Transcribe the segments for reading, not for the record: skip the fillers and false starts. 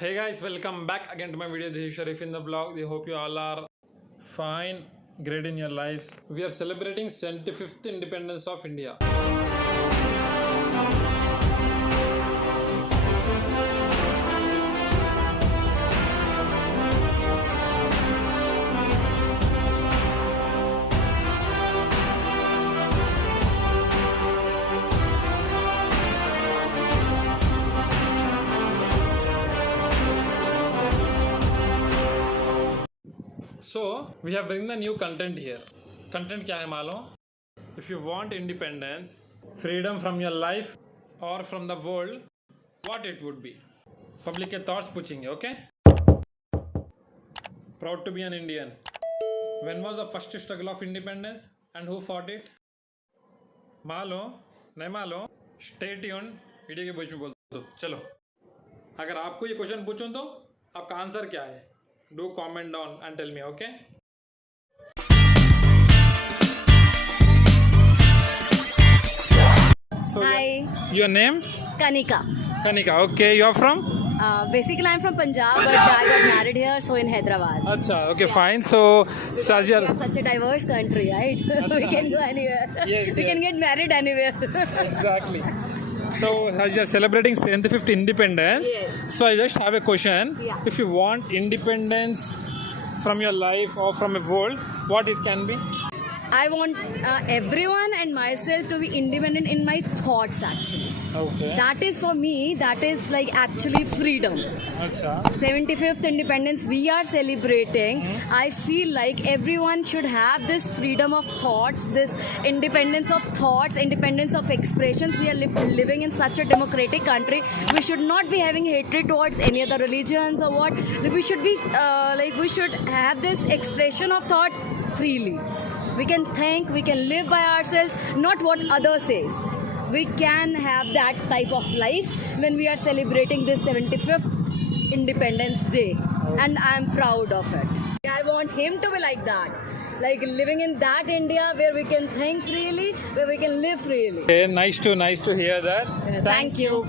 Hey guys, welcome back again to my video. This is Sharif in the vlog. I hope you all are fine, great in your lives. We are celebrating 75th independence of India. So we have bring the new content here. Content क्या है मालूम? If you want independence, freedom from your life or from the world, what it would be? Public के thoughts पूछेंगे, okay? Proud to be an Indian. When was the first struggle of independence and who fought it? मालूम? नहीं मालूम? Stay tuned. Video के बीच में बोल दो. चलो. अगर आपको ये क्वेश्चन पूछूं तो आपका आंसर क्या है? Do comment down and tell me, okay? So Hi. Your name? Kanika. Kanika. Okay, you are from? Basically, I'm from Punjab, but I got married here, so in Hyderabad. Acha. Okay, fine. So as We you are have such a diverse country, right? We can go anywhere. Yes, We can yes. get married anywhere. exactly. So as you are celebrating 75th independence, Yes. so I just have a question. Yeah. If you want independence from your life or from a world, what it can be? I want everyone and myself to be independent in my thoughts, actually. Okay. That is for me, that is like actually freedom. Acha. 75th independence we are celebrating. I feel like everyone should have this freedom of thoughts, this independence of thoughts, independence of expressions. We are living in such a democratic country. We should not be having hatred towards any other religions or what. We should be we should have this expression of thoughts freely. We can think, we can live by ourselves, not what others says. We can have that type of life when we are celebrating this 75th Independence Day, and I'm proud of it. I want him to be like that, like living in that India where we can think freely, where we can live freely. Okay, nice to hear that. Thank you.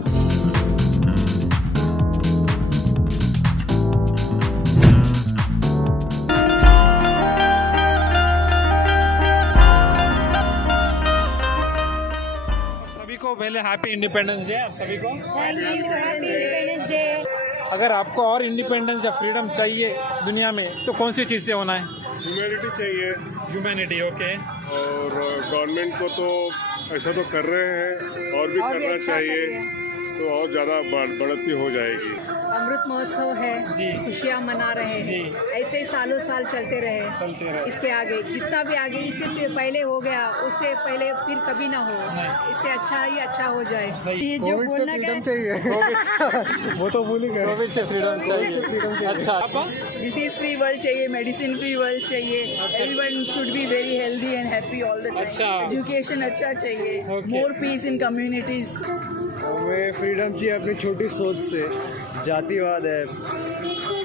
सभी को पहले happy independence day आप सभी को. Thank you. Happy Independence Day. अगर आपको और independence या फ्रीडम चाहिए दुनिया में तो कौन सी चीज़ से होना है? ह्यूमैनिटी चाहिए ह्यूमैनिटी. ओके. और गवर्नमेंट को तो ऐसा तो कर रहे हैं और भी करना चाहिए तो और ज़्यादा बढ़ती हो जाएगी. अमृत महोत्सव है जी. खुशियाँ मना रहे जी. हैं. ऐसे ही सालों साल चलते चलते रहे. रहे. इसके आगे जितना भी आगे इससे पहले हो गया उससे पहले फिर कभी ना हो. नहीं. इससे अच्छा ही अच्छा हो जाए. सही. ये जो बोलना क्या चाहिए. वो तो भूल ही गए. कोविड से फ्रीडम चाहिए. अच्छा. आप डिसीज फ्री वर्ल्ड चाहिए, मेडिसिन फ्री वर्ल्ड चाहिए. Everyone should be very healthy and happy all the time. अच्छा. एजुकेशन अच्छा चाहिए. Okay. मोर पीस इन कम्युनिटीज. हमें फ्रीडम चाहिए अपनी छोटी सोच से. जातिवाद है,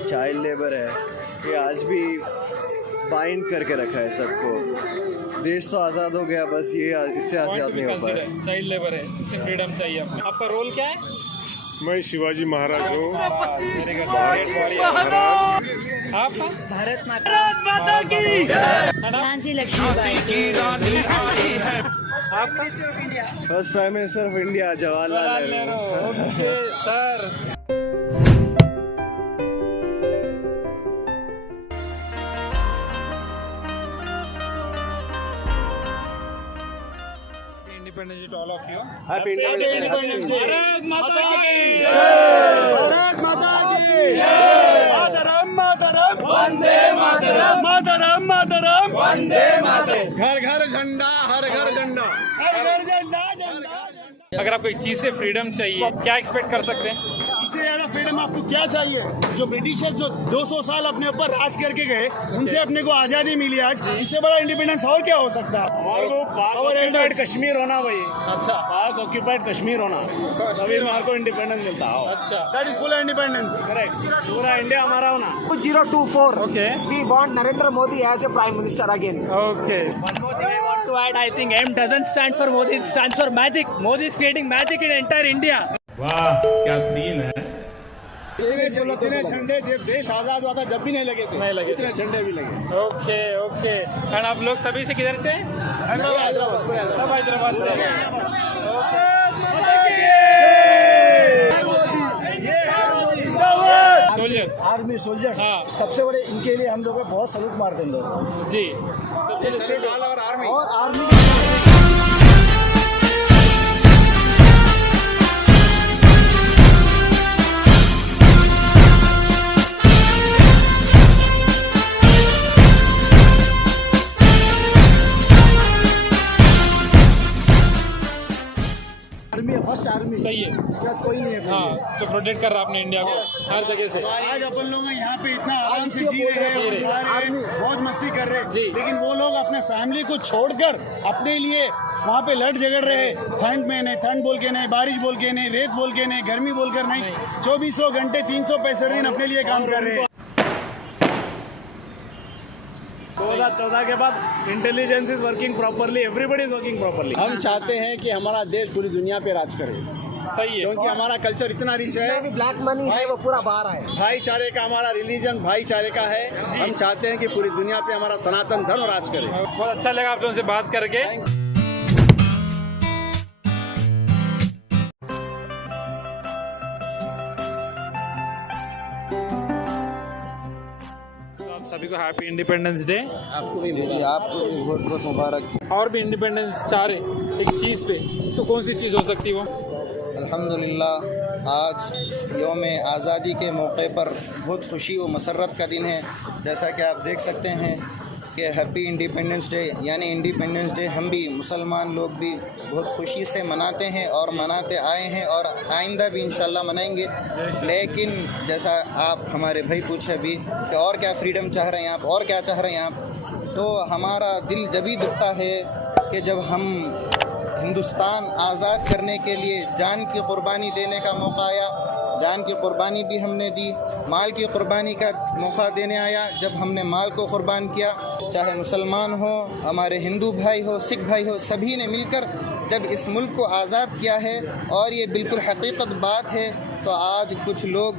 चाइल्ड लेबर है, ये आज भी बाइंड करके रखा है सबको. देश तो आज़ाद हो गया, बस ये इससे आज़ाद नहीं हो पाया. चाइल्ड लेबर है, इससे फ्रीडम चाहिए आपको. आपका रोल क्या है? मैं शिवाजी महाराज हूँ. आपका भारत माता झांसी लक्ष्मीबाई. आपका first prime minister of India Jawaharlal Nehru. Okay sir. Independence Day to all of you. Happy Independence Day. Bharat माता की जय. भारत माता की जय. मातरम मातरम वंदे मातरम. मातरम मातरम वंदे मातरम. घर घर झंडा, हर घर झंडा. हर घर झंडा झंडा. अगर आपको एक चीज से फ्रीडम चाहिए क्या एक्सपेक्ट कर सकते हैं? इससे ज्यादा फ्रीडम आपको क्या चाहिए? जो ब्रिटिशर्स जो 200 साल अपने ऊपर राज करके गए उनसे अपने को आजादी मिली आज. इससे बड़ा इंडिपेंडेंस और क्या हो सकता है? और एल्डर्ड कश्मीर होना भाई. अच्छा. पाक ऑक्यूपाइड कश्मीर होना तभी हमारे को इंडिपेंडेंस मिलता है. अच्छा. That is full independence. Correct. पूरा इंडिया हमारा होना. 024. Okay. We want Narendra Modi as a Prime Minister again. Okay. One more thing I want to add. I think M doesn't stand for Modi. It stands for magic. Modi is creating magic in entire India. वाह क्या scene है. इतने झंडे जब देश आजाद हुआ था जब भी नहीं लगे थे, नहीं लगे थे। इतने झंडे भी लगे। Okay okay. एंड आप लोग सभी से किधर से? सब हैदराबाद से। सोल्जर्स आर्मी सोल्जर्स हाँ। सबसे बड़े इनके लिए हम लोग बहुत सलूट मारते हैं लोग। जी। और आर्मी आर्मी है, फर्स्ट आर्मी सही है। इसके बाद कोई नहीं है। हाँ, तो प्रोटेक्ट कर रहा अपने इंडिया को हर जगह से। आज अपन लोग यहाँ पे इतना आराम से जी रहे हैं, जी रहे हैं। आर्मी बहुत मस्ती कर रहे जी। हैं, लेकिन वो लोग अपने फैमिली को छोड़कर अपने लिए वहाँ पे लड़ झगड़ रहे हैं। ठंड में नहीं, ठंड बोल के नहीं, बारिश बोल के नहीं, रेत बोल के नहीं, गर्मी बोल कर नहीं, 2400 घंटे 365 दिन अपने लिए काम कर रहे हैं। 2014 के बाद intelligence is working properly, everybody is working properly. हम चाहते हैं कि हमारा देश पूरी दुनिया पे राज करे, सही है। क्योंकि हमारा कल्चर इतना रिच है। भी ब्लैक मनी है वो पूरा बाहर है। भाईचारे का हमारा रिलीजन भाईचारे का है। हम चाहते हैं कि पूरी दुनिया पे हमारा सनातन धर्म राज करे। बहुत अच्छा लगा आप लोगों से बात करके। तो आप सभी को हैप्पी इंडिपेंडेंस डे। आपको भी बहुत बहुत मुबारक। और भी इंडिपेंडेंस चाह रहे एक चीज़ पे, तो कौन सी चीज़ हो सकती है वो? अल्हम्दुलिल्लाह आज यौम आज़ादी के मौके पर बहुत खुशी व मसरत का दिन है। जैसा कि आप देख सकते हैं कि हैप्पी इंडिपेंडेंस डे, यानी इंडिपेंडेंस डे हम भी मुसलमान लोग भी बहुत खुशी से मनाते हैं और मनाते आए हैं और आइंदा भी इंशाल्लाह मनाएंगे। लेकिन जैसा आप हमारे भाई पूछे भी कि और क्या फ्रीडम चाह रहे हैं आप, और क्या चाह रहे हैं आप, तो हमारा दिल जभी दुखता है कि जब हम हिंदुस्तान आज़ाद करने के लिए जान की कुर्बानी देने का मौका आया, जान की कुर्बानी भी हमने दी, माल की कुर्बानी का मौका देने आया। जब हमने माल को कुर्बान किया, चाहे मुसलमान हो, हमारे हिंदू भाई हो, सिख भाई हो, सभी ने मिलकर जब इस मुल्क को आज़ाद किया है, और ये बिल्कुल हकीकत बात है। तो आज कुछ लोग,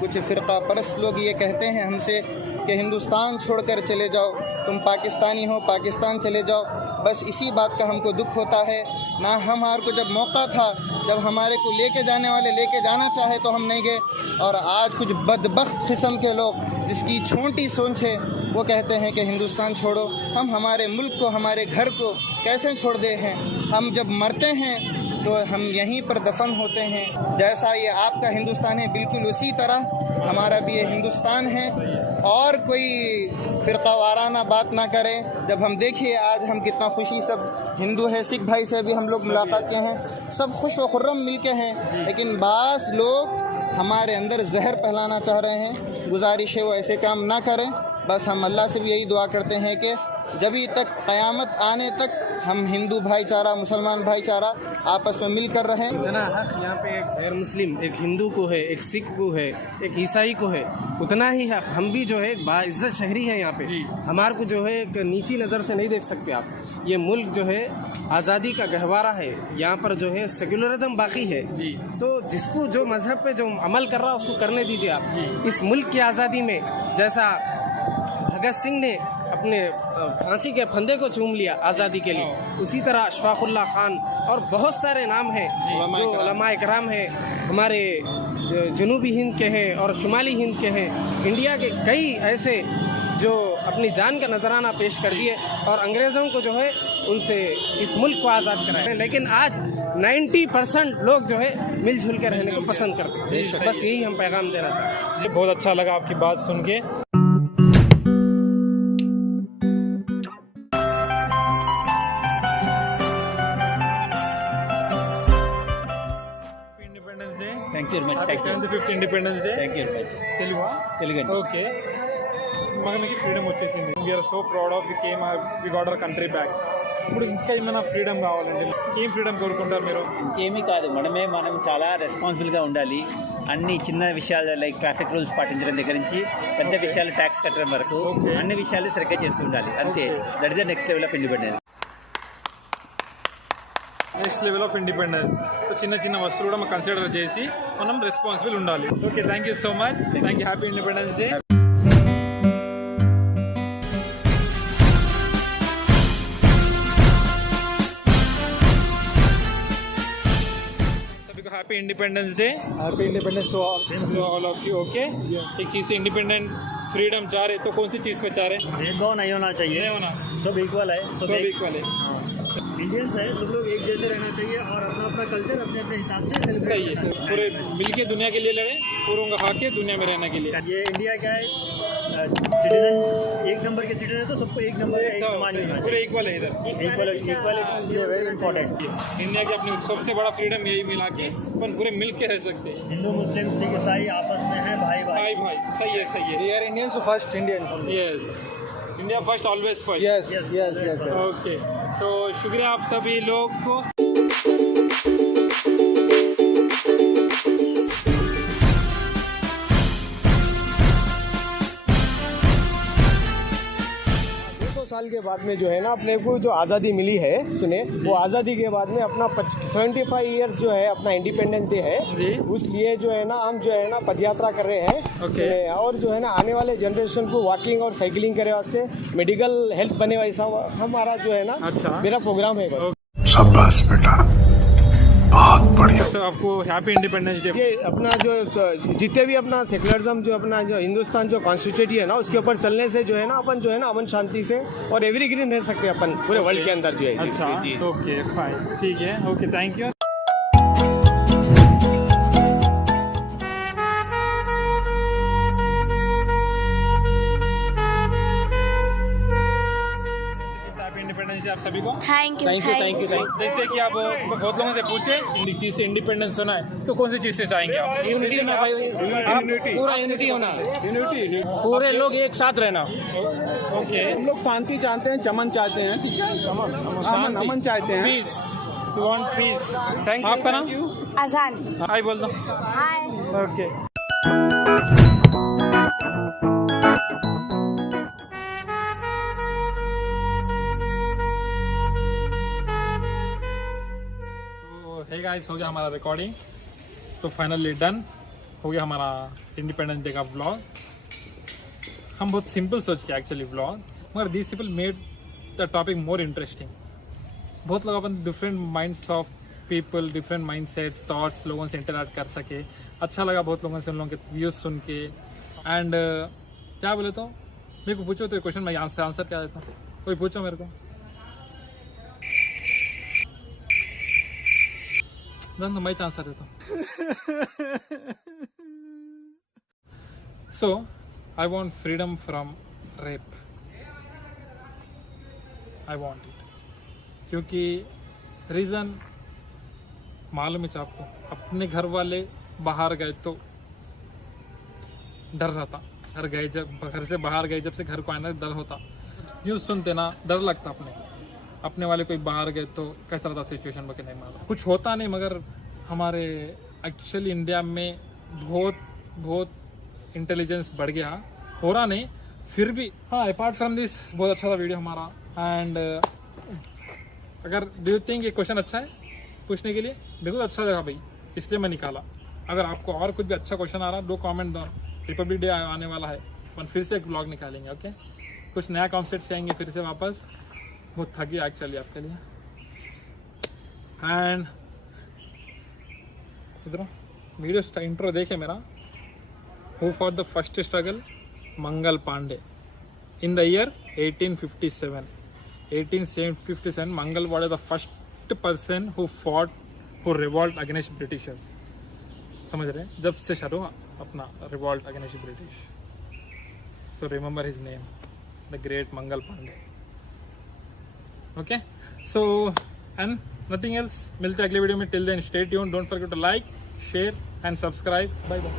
कुछ फ़िरका परस्त लोग ये कहते हैं हमसे कि हिंदुस्तान छोड़कर चले जाओ, तुम पाकिस्तानी हो, पाकिस्तान चले जाओ। बस इसी बात का हमको दुख होता है ना। हमारे को जब मौका था, जब हमारे को लेके जाने वाले लेके जाना चाहे तो हम नहीं गए, और आज कुछ बदबख्त किस्म के लोग जिसकी छोटी सोच है वो कहते हैं कि हिंदुस्तान छोड़ो। हम हमारे मुल्क को, हमारे घर को कैसे छोड़ दे हैं? हम जब मरते हैं तो हम यहीं पर दफन होते हैं। जैसा ये आपका हिंदुस्तान है, बिल्कुल उसी तरह हमारा भी ये हिंदुस्तान है। और कोई फ़िरका वाराना बात ना करें। जब हम देखिए आज हम कितना खुशी, सब हिंदू है, सिख भाई से भी हम लोग मुलाकात किए हैं, सब खुश व खुर्रम मिल के हैं। लेकिन बास लोग हमारे अंदर जहर फैलाना चाह रहे हैं। गुजारिश है वो ऐसे काम ना करें। बस हम अल्लाह से भी यही दुआ करते हैं कि जभी तक क़यामत आने तक हम हिंदू भाईचारा, मुसलमान भाईचारा आपस में मिलकर रहें। इतना हक यहाँ पे एक गैर मुस्लिम, एक हिंदू को है, एक सिख को है, एक ईसाई को है, उतना ही हक हम भी जो है एक बाइज्जत शहरी है यहाँ पे। हमारे को जो है एक नीची नज़र से नहीं देख सकते आप। ये मुल्क जो है आज़ादी का गहवारा है। यहाँ पर जो है सेकुलरिज्म बाकी है, तो जिसको जो मजहब पे जो अमल कर रहा है उसको करने दीजिए आप। इस मुल्क की आज़ादी में जैसा भगत सिंह ने अपने फांसी के फंदे को चूम लिया आज़ादी के लिए, उसी तरह अशफाकुल्लाह खान और बहुत सारे नाम हैं जो उलमा इकराम हैं, हमारे जनूबी हिंद के हैं और शुमाली हिंद के हैं, इंडिया के कई ऐसे जो अपनी जान का नजराना पेश कर दिए और अंग्रेज़ों को जो है उनसे इस मुल्क को आज़ाद कराए। लेकिन आज 90% लोग जो है मिलजुल के रहने को पसंद करते हैं। बस यही हम पैगाम देना चाहते हैं। बहुत अच्छा लगा आपकी बात सुन के। Independence day. Thank you very much. Thank you. 75th independence day. Thank you very much. Telugu. Okay. మనకి ఫ్రీడమ్ వచ్చేసింది. We are so proud of we got our country back. ఇప్పుడు ఇంకా ఏమైనా ఫ్రీడమ్ కావాలండి? ఏం ఫ్రీడమ్ కోరుకుంటారు మీరు? ఇంకేమీ కాదు, మనం చాలా రెస్పాన్సిబుల్గా ఉండాలి. అన్ని చిన్న విషయాలు లైక్ ట్రాఫిక్ రూల్స్ పాటించడం దగ్గర నుంచి పెద్ద విషయాలు ట్యాక్స్ కట్టడం వరకు అన్ని విషయాలు సరిగ్గా చేస్తూ ఉండాలి. అంతే. That is the next level of independence. Next level of independence. So చిన్న చిన్న వస్తువులు కూడా మనం కన్సిడర్ చేసి మనం రెస్పాన్సిబుల్ ఉండాలి. Okay, thank you so much. Thank you. Happy independence day. Happy independence day. Happy independence to all of you. Okay, एक चीज़ से इंडिपेंडेंट फ्रीडम चाह रहे तो कौन सी चीज़ पे चाह रहे? भेदभाव नहीं होना चाहिए, नहीं होना, सब इक्वल है, सब इक्वल है. इंडियंस है, सब लोग एक जैसे रहना चाहिए और अपना अपना कल्चर अपने अपने हिसाब से सेलिब्रेट सही है. पूरे मिलके दुनिया के लिए लड़े, पूरों का हक है दुनिया में रहने के लिए. ये इंडिया क्या है, सिटीजन एक नंबर के सिटीजन तो सबको एक नंबर का एक समान ही होना पूरे इक्वल है इधर. चाहिए. Equality is very important. India की अपनी सबसे बड़ा फ्रीडम यही मिला कि अपन पूरे मिल के रह सकते हैं. हिंदू मुस्लिम सिख ईसाई आपस में हैं भाई भाई. भाई भाई, सही है, सही है. We are Indians first Indian. Yes, India first, always first. Yes yes yes. Okay, so शुक्रिया आप सभी लोग को. साल के बाद में जो है ना अपने को जो आज़ादी मिली है, सुने, वो आज़ादी के बाद में अपना 75 ईयर्स जो है अपना इंडिपेंडेंस डे है जी. उस लिए जो है ना हम जो है ना पदयात्रा कर रहे हैं. ओके. और जो है ना आने वाले जनरेशन को वॉकिंग और साइकिलिंग करे वास्ते मेडिकल हेल्प बने वैसा हमारा जो है ना अच्छा. मेरा प्रोग्राम है. शाबाश बेटा, बहुत बढ़िया. सो आपको हैप्पी इंडिपेंडेंस डे. ये अपना जो जितने भी अपना सेकुलरिज्म जो अपना जो हिंदुस्तान जो कॉन्स्टिट्यूशन है ना उसके ऊपर चलने से जो है ना अपन जो है ना अमन शांति से और एवरीग्रीन रह सकते हैं अपन पूरे वर्ल्ड के अंदर जो है. अच्छा, ओके फाइन, ठीक है. Okay, thank you. Independence day आप सभी को. Thank you. जैसे कि आप बहुत लोगों से पूछे एक चीज से इंडिपेंडेंस होना है तो कौन सी चीज से चाहेंगे आप? यूनिटी होना भाई, पूरा यूनिटी होना, यूनिटी, पूरे लोग एक साथ रहना. ओके, हम लोग शांति चाहते हैं, चमन चाहते हैं, ठीक है, अमन चाहते हैं. Peace, you want peace. Thank you. आपका नाम? अजान. हाय बोल दो. हाय. ओके. हे गाइस, हो गया हमारा रिकॉर्डिंग. तो फाइनली डन हो गया हमारा इंडिपेंडेंस डे का व्लॉग. हम बहुत सिंपल सोच के एक्चुअली व्लॉग, मगर this people made the topic more interesting. बहुत लोग अपन different minds of people, different mindset, thoughts लोगों से इंटरेक्ट कर सके. अच्छा लगा बहुत लोगों से उन लोगों के व्यूज़ सुन के. एंड क्या बोले तो मेरे को पूछो तो क्वेश्चन मैं आंसर क्या देता हूँ. कोई पूछो मेरे को. मैं आंसर देता हूँ. So I want freedom from rape. I want it. क्योंकि रीज़न मालूम है आपको, अपने घर वाले बाहर गए तो डर रहता. घर से बाहर गए, जब से घर को आना डर होता. न्यूज़ सुनते ना डर लगता. अपने वाले कोई बाहर गए तो कैसा रहता सिचुएशन बाकी नहीं मालूम. कुछ होता नहीं, मगर हमारे एक्चुअली इंडिया में बहुत इंटेलिजेंस बढ़ गया. हो रहा नहीं फिर भी. हाँ, अपार्ट फ्रॉम दिस बहुत अच्छा था वीडियो हमारा. एंड अगर डू यू थिंक ये क्वेश्चन अच्छा है पूछने के लिए? बिल्कुल अच्छा लगा भाई, इसलिए मैं निकाला. अगर आपको और कुछ भी अच्छा क्वेश्चन आ रहा दो कमेंट दो. रिपब्लिक डे आने वाला है, अपन फिर से एक ब्लॉग निकालेंगे. ओके, कुछ नया कॉन्सेप्ट से आएंगे फिर से वापस. बहुत थक गया एक्चुअली आपके लिए. एंड इधर वीडियो इंट्रो देखे मेरा. Who for the first struggle? Mangal Pandey. In the year 1857 Mangal Pandey the first person who fought, who revolt against britishers. समझ रहे हैं? जब से शुरू अपना revolt against British. So remember his name, the great Mangal Pandey. Okay, so and nothing else. मिलते हैं अगले वीडियो में. Till then stay tuned. Don't forget to like, share and subscribe. Bye bye.